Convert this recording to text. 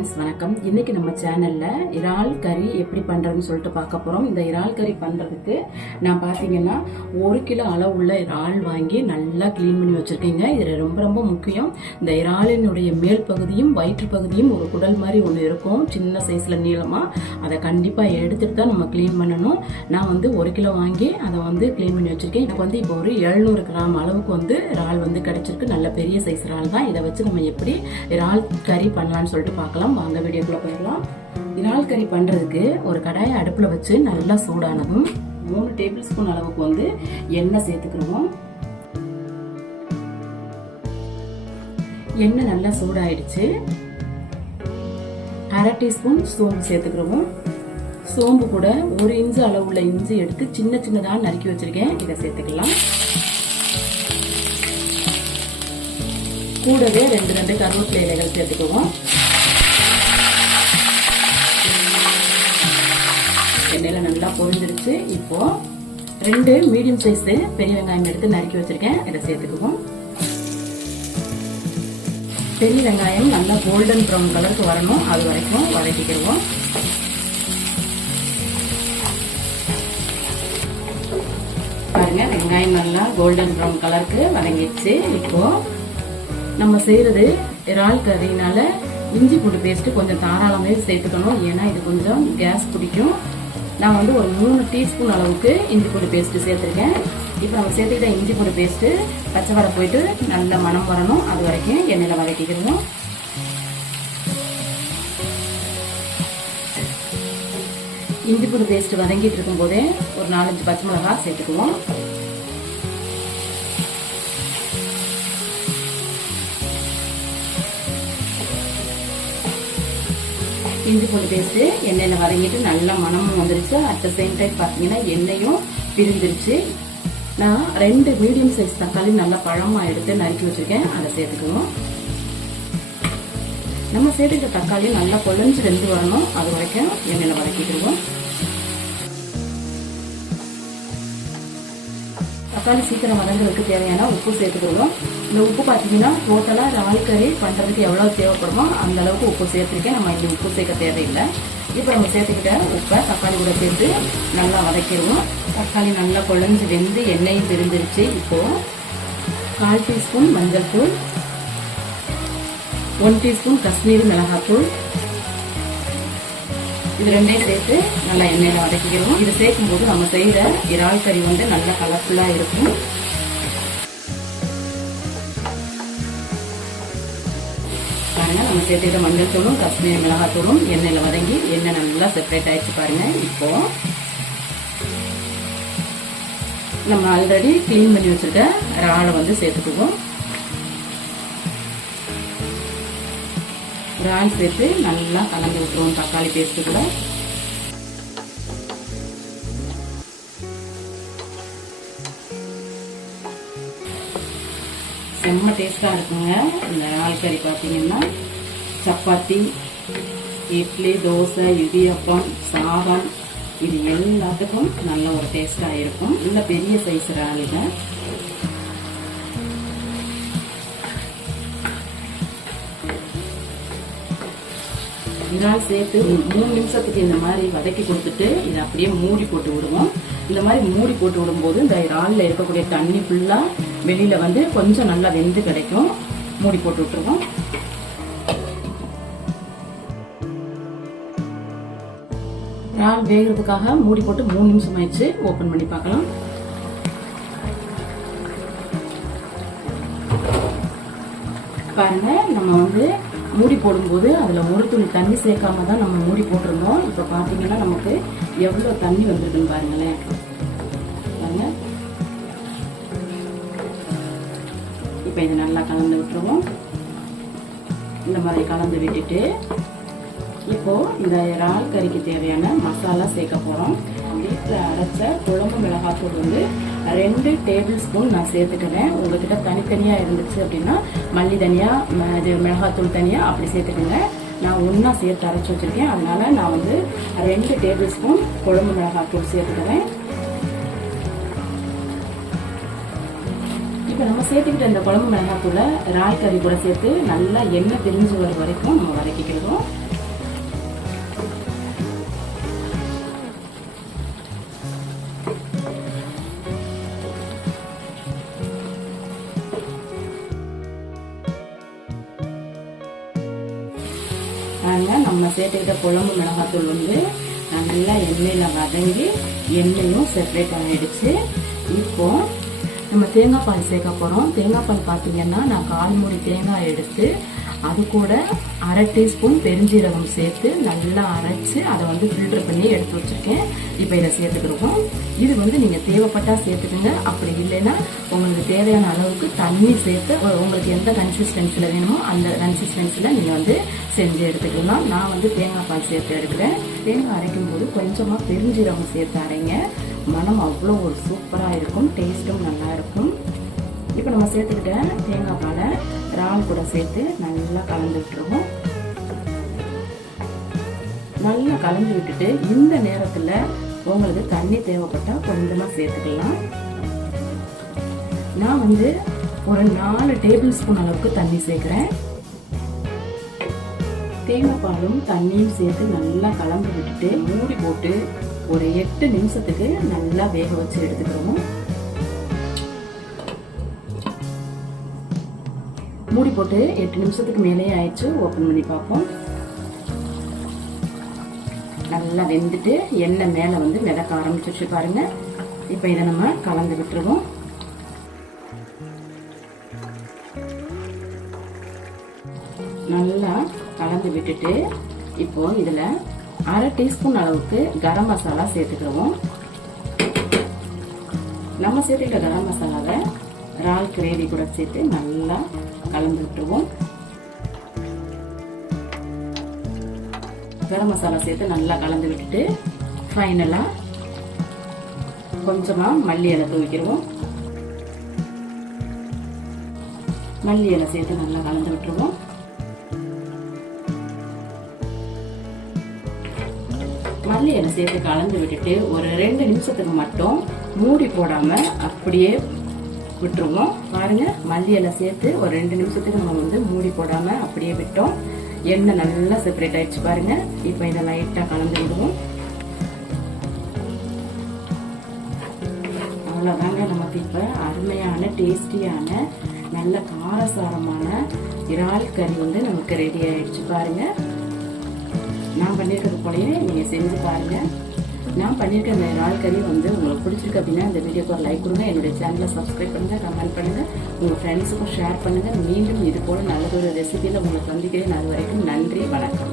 Friends வணக்கம். இன்னைக்கு நம்ம சேனல்ல இறால் கறி எப்படி பண்றதுன்னு சொல்லிட்டு பார்க்க போறோம். இந்த இறால் கறி பண்றதுக்கு நான் பாத்தீங்கன்னா 1 கிலோ அளவு உள்ள இறால் வாங்கி நல்லா கிளீன் பண்ணி வச்சிருக்கேங்க. இது ரொம்ப ரொம்ப முக்கியம். இந்த இறாலினுடைய மேல் பகுதியும் வயிற்று பகுதியும் ஒரு குடல் மாதிரி ஒன்று இருக்கும், சின்ன சைஸ்ல நீளமா. அதை கண்டிப்பா எடுத்துட்டு தான் நம்ம கிளீன் பண்ணணும். நான் 1 கிலோ வாங்கி அதை கிளீன் பண்ணி வச்சிருக்கேன். எனக்கு இப்போ ஒரு 700 கிராம் அளவுக்கு இறால் கிடைச்சிருக்கு. நல்ல பெரிய சைஸ் இறால் தான். இதை வச்சு நம்ம எப்படி இறால் கறி பண்ணலாம்னு சொல்லிட்டு பார்க்கலாம். வாங்க வீடியோக்குள்ள போயிடலாம். இறால் கறி பண்றதுக்கு ஒரு கடாயை அடுப்புல வச்சு நல்லா சூடானதும் 3 டேபிள் ஸ்பூன் அளவுக்கு எண்ணெய் சேர்த்துக்கிறோம். எண்ணெய் நல்லா சூடாயிடுச்சு. 1/2 டீஸ்பூன் சோம்பு சேர்த்துக்கிறோம். சோம்பு கூட 1 இன்ச்சு அளவுள்ள இஞ்சி எடுத்து சின்ன சின்னதா நறுக்கி வச்சிருக்கேன். இதை சேர்த்துக்கலாம். கூடவே 2 கருவேப்பிலை இலைகள் சேர்த்துக்குவோம். எண்ணெயில நல்லா பொரிஞ்சிருச்சு. இப்போ 2 மீடியம் சைஸ் பெரிய வெங்காயம் எடுத்து நறுக்கி வச்சிருக்கேன். இதை சேர்த்துக்குவோம். பெரிய வெங்காயம் நல்லா கோல்டன் ப்ரௌன் கலருக்கு வரணும், அது வரைக்கும் வதக்கிக்கிறோம். பாருங்க, வெங்காயம் நல்லா கோல்டன் ப்ரௌன் கலருக்கு வதங்கிடுச்சு. இப்போ நம்ம செய்யறது இறால் கறினால இஞ்சி பூண்டு பேஸ்ட் கொஞ்சம் தாராளமே சேர்த்துக்கணும். ஏன்னா இது கொஞ்சம் கேஸ் பிடிக்கும். நான் ஒரு 3 டீஸ்பூன் அளவுக்கு இஞ்சி பூண்டு பேஸ்ட் சேர்த்திருக்கேன். இப்போ நம்ம சேர்த்துக்கிட்ட இஞ்சி பூண்டு பேஸ்ட் பச்சை வடை போயிட்டு நல்ல மனம் வரணும், அது வரைக்கும் எண்ணெயில வதக்கிக்கிறோம். இஞ்சி பூண்டு பேஸ்ட் வதங்கிட்டு இருக்கும் போதே ஒரு 4-5 பச்சை மிளகாய் சேர்த்துக்குவோம். இஞ்சி பூண்டு பேஸ்ட் எண்ணெயில வதங்கிட்டு நல்லா மனமும் வந்துருச்சு. அட் த சேம் டைம் பாத்தீங்கன்னா எண்ணெயும் பிரிஞ்சிருச்சு. நான் 2 மீடியம் சைஸ் தக்காளி நல்லா பழமா எடுத்து நறுக்கி வச்சிருக்கேன். அதை சேர்த்துக்குவோம். நம்ம சேர்த்துக்கிட்ட தக்காளி நல்லா குழஞ்சு வெந்து வரணும், அது வரைக்கும் எண்ணெயில வதக்கிடுவோம். தக்காளி சீக்கிரம் வதங்குறதுக்கு தேவையான உப்பு சேர்த்துக்கிடுவோம். இந்த உப்பு பார்த்தீங்கன்னா டோட்டலா இறால் கறி பண்றதுக்கு எவ்வளவு தேவைப்படுமோ அந்த அளவுக்கு உப்பு சேர்த்துருக்கேன். நம்ம இங்க உப்பு சேர்க்க தேவையில்லை. இப்போ நம்ம சேர்த்துக்கிட்ட உப்பை தக்காளி கூட சேர்த்து நல்லா வதக்கிடுவோம். தக்காளி நல்லா குழஞ்சு வெந்து எண்ணெயும் பிரிஞ்சிருச்சு. இப்போ 1/4 டீஸ்பூன் மஞ்சள் தூள், 1 டீஸ்பூன் காஷ்மீரி மிளகாத்தூள், இது 2ஐயும் சேர்த்து நல்லா எண்ணெயில வதக்கிக்கிறோம். இது சேர்க்கும் போது நம்ம செய்யற இறால் கறி நல்லா கலர்ஃபுல்லா இருக்கும். பாருங்க, நம்ம சேர்த்துக்கிட்ட மஞ்சள் தூளும் காஷ்மீரி மிளகாத்தூளும் எண்ணெயில வதங்கி எண்ணெய் நல்லா செப்பரேட் ஆயிடுச்சு. பாருங்க, இப்போ நம்ம ஆல்ரெடி கிளீன் பண்ணி வச்சிருக்க இறாலை சேர்த்துக்குவோம். இறால் சேர்த்து நல்லா கலந்து விட்டுருவோம் தக்காளி பேஸ்ட் கூட. செம்ம டேஸ்டா இருக்குங்க இந்த இறால் கறி. பார்த்தீங்கன்னா சப்பாத்தி, இட்லி, தோசை, இடியப்பம், சாதம், இது எல்லாத்துக்கும் நல்ல ஒரு டேஸ்டா இருக்கும். நல்ல பெரிய சைஸ் இறாலுங்க. இறால் சேர்த்து 3 நிமிஷத்துக்கு இந்த மாதிரி வதக்கி கொடுத்துட்டு இதை அப்படியே மூடி போட்டு விடுவோம். இந்த மாதிரி மூடி போட்டு விடும்போது இந்த இறால்ல இருக்கக்கூடிய தண்ணி ஃபுல்லா வெளியில கொஞ்சம் நல்லா வெந்து கிடைக்கும். மூடி போட்டு விட்டுருவோம். இறால் வேகிறதுக்காக மூடி போட்டு 3 நிமிஷம் ஆயிடுச்சு. ஓபன் பண்ணி பார்க்கலாம். பாருங்க, நம்ம மூடி போடும்போது அதுல ஒரு துளி தண்ணி சேர்க்காம தான் நம்ம மூடி போட்டிருந்தோம். இப்ப பாத்தீங்கன்னா நமக்கு எவ்வளவு தண்ணி வந்திருக்குன்னு பாருங்களேன். பாருங்க, இப்ப இதை நல்லா கலந்து விட்டுருவோம். இந்த மாதிரி கலந்து விட்டுட்டு இப்போ இந்த இறால் கறிக்கு தேவையான மசாலா சேர்க்க போறோம். வீட்டுல அரைச்ச குழம்பு மிளகாத்தூள் 2 டேபிள் ஸ்பூன் நான் சேர்த்துக்கிறேன். உங்ககிட்ட தனித்தனியா இருந்துச்சு அப்படின்னா மல்லி தனியா, மிளகாத்தூள் தனியா அப்படி சேர்த்துக்கோங்க. நான் ஒன்னா சேர்த்து அரைச்சு வச்சிருக்கேன். அதனால நான் 2 டேபிள் ஸ்பூன் குழம்பு மிளகாத்தூள் சேர்த்துக்கிறேன். இப்போ நம்ம சேர்த்துக்கிட்ட இந்த குழம்பு மிளகாத்தூளை இறால் கறி கூட சேர்த்து நல்லா எண்ணெய் பிரிஞ்சு வர வரைக்கும் நம்ம வதக்கிக்கிறோம். நம்ம சேர்த்துக்கிட்ட குழம்பு மிளகாத்தூள் வந்து நல்லா எண்ணெயில் வதங்கி எண்ணெயும் செப்பரேட் ஆகிடுச்சு. இப்போ நம்ம தேங்காய் பால் சேர்க்க போகிறோம். தேங்காய் பால் பார்த்தீங்கன்னா நான் 1/4 மூடி தேங்காய் எடுத்து அது கூட 1/2 டீஸ்பூன் பெருஞ்சீரகம் சேர்த்து நல்லா அரைச்சு அதை வந்து ஃபில்டர் பண்ணி எடுத்து வச்சிருக்கேன். இப்போ இதை சேர்த்துக்கிடுவோம். இது வந்து நீங்கள் தேவைப்பட்டா சேர்த்துக்குங்க, அப்படி இல்லைன்னா உங்களுக்கு தேவையான அளவுக்கு தண்ணி சேர்த்து உங்களுக்கு எந்த கன்சிஸ்டன்சியில் வேணுமோ அந்த கன்சிஸ்டன்சியில் நீங்கள் வந்து செஞ்சு எடுத்துக்கலாம். நான் வந்து தேங்காய் பால் சேர்த்து எடுக்கிறேன். தேங்காய் அரைக்கும் போது கொஞ்சமாக பெருஞ்சீரகம் சேர்த்து அரைங்க, மனம் அவ்வளோ ஒரு சூப்பராக இருக்கும், டேஸ்ட்டும் நல்லா இருக்கும். இப்போ நம்ம சேர்த்துக்கிட்ட தேங்காய் பாலை இறால் கூட சேர்த்து நல்லா கலந்து விட்டுருவோம். நல்லா கலந்து விட்டுட்டு இந்த நேரத்தில் உங்களுக்கு தண்ணி தேவைப்பட்டா கொஞ்சமா சேர்த்துக்கலாம். நான் வந்து ஒரு 4 டேபிள் ஸ்பூன் அளவுக்கு தண்ணி சேர்க்கிறேன். தேங்காய் பாலும் தண்ணியும் சேர்த்து நல்லா கலந்து விட்டுட்டு மூடி போட்டு ஒரு 8 நிமிஷத்துக்கு நல்லா வேக வச்சு எடுத்துக்கிறோம். மூடி போட்டு 8 நிமிஷத்துக்கு மேலே ஆயிடுச்சு. ஓப்பன் பண்ணி பார்ப்போம். நல்லா வெந்துட்டு எண்ணெய் மேலே வந்து மிதக்க ஆரம்பிச்சிருச்சு பாருங்க. இப்போ இதை நம்ம கலந்து விட்டுருவோம். நல்லா கலந்து விட்டுட்டு இப்போ இதில் 1/2 டீஸ்பூன் அளவுக்கு கரம் மசாலா சேர்த்துக்கிறோம். நம்ம சேர்த்துக்கிட்ட கரம் மசாலாவை இறால் கிரேவி கூட சேர்த்து நல்லா கலந்து விட்டுருவோம். கரம் மசாலா சேர்த்து நல்லா கலந்து விட்டுட்டு ஃபைனலா கொஞ்சமா மல்லி இலை தூவிக்கிறோம். மல்லி இலை சேர்த்து நல்லா கலந்து விட்டுருவோம். மல்லி இலை சேர்த்து கலந்து விட்டுட்டு ஒரு 2 நிமிஷத்துக்கு மட்டும் மூடி போடாம அப்படியே விட்டுருவோம். பாருங்க, மல்லி இலை சேர்த்து ஒரு 2 நிமிஷத்துக்கு நம்ம வந்து மூடி போடாம அப்படியே விட்டோம். எண்ணெய் நல்லா செப்பரேட் ஆயிடுச்சு பாருங்க. இப்போ இதை லைட்டா கலந்து விடுவோம். அவ்வளவுதாங்க, நமக்கு இப்ப அருமையான டேஸ்டியான நல்ல காரசாரமான இறால் கறி வந்து நமக்கு ரெடி ஆயிடுச்சு பாருங்க. நான் பண்ணிருக்கிறது போலயே நீங்க செஞ்சு பாருங்க. நான் பண்ணியிருக்க இந்த இறால் கறி வந்து உங்களுக்கு பிடிச்சிருக்கு அப்படின்னா இந்த வீடியோக்கு ஒரு லைக் கொடுங்க. என்னுடைய சேனலை சப்ஸ்கிரைப் பண்ணுங்க, கமெண்ட் பண்ணுங்க, உங்க ஃப்ரெண்ட்ஸுக்கும் ஷேர் பண்ணுங்க. மீண்டும் இது போல நல்லதொரு ரெசிபியில உங்களுக்கு சந்திக்கிறேன். அது வரைக்கும் நன்றி, வணக்கம்.